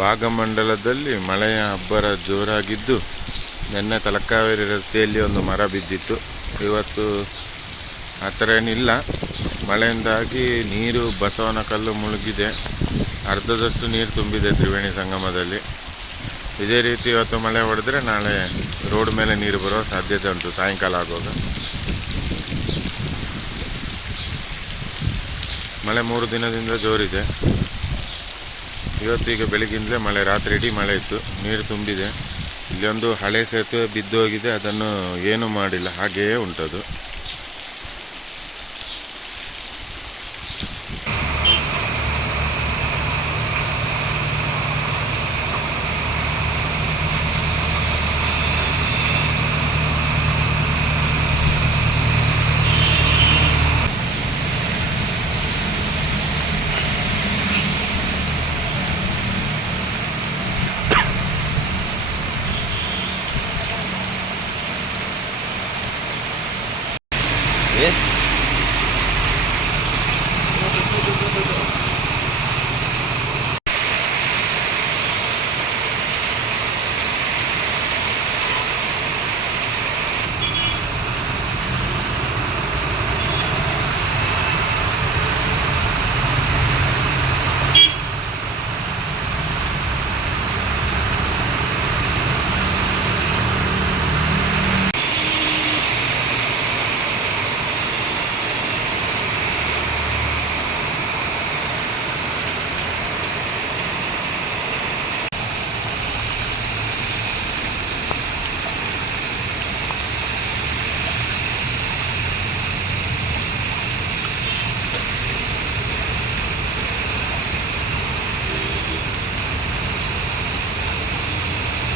ಭಾಗಮಂಡಲದಲ್ಲಿ ಮಳೆಯ ಅಬ್ಬರ ಜೋರಾಗಿದ್ದು ನಿನ್ನೆ ತಲಕಾವೇರಿ ರಸ್ತೆಯಲ್ಲಿ ಒಂದು ಮರ ಬಿದ್ದಿತ್ತು. ಇವತ್ತು ಆ ಥರ ಏನಿಲ್ಲ. ಮಳೆಯಿಂದಾಗಿ ನೀರು ಬಸವನ ಕಲ್ಲು ಮುಳುಗಿದೆ. ಅರ್ಧದಷ್ಟು ನೀರು ತುಂಬಿದೆ ತ್ರಿವೇಣಿ ಸಂಗಮದಲ್ಲಿ. ಇದೇ ರೀತಿ ಇವತ್ತು ಮಳೆ ಹೊಡೆದ್ರೆ ನಾಳೆ ರೋಡ್ ಮೇಲೆ ನೀರು ಬರೋ ಸಾಧ್ಯತೆ ಉಂಟು ಸಾಯಂಕಾಲ ಆಗುವಾಗ. ಮಳೆ 3 ದಿನದಿಂದ ಜೋರಿದೆ. ಇವತ್ತು ಈಗ ಬೆಳಗಿಂದಲೇ ಮಳೆ, ರಾತ್ರಿ ಇಡೀ ಮಳೆ ಇತ್ತು, ನೀರು ತುಂಬಿದೆ. ಇಲ್ಲೊಂದು ಹಳೆ ಸೇತುವೆ ಬಿದ್ದು ಹೋಗಿದೆ, ಅದನ್ನು ಏನೂ ಮಾಡಿಲ್ಲ, ಹಾಗೆಯೇ ಉಂಟದು.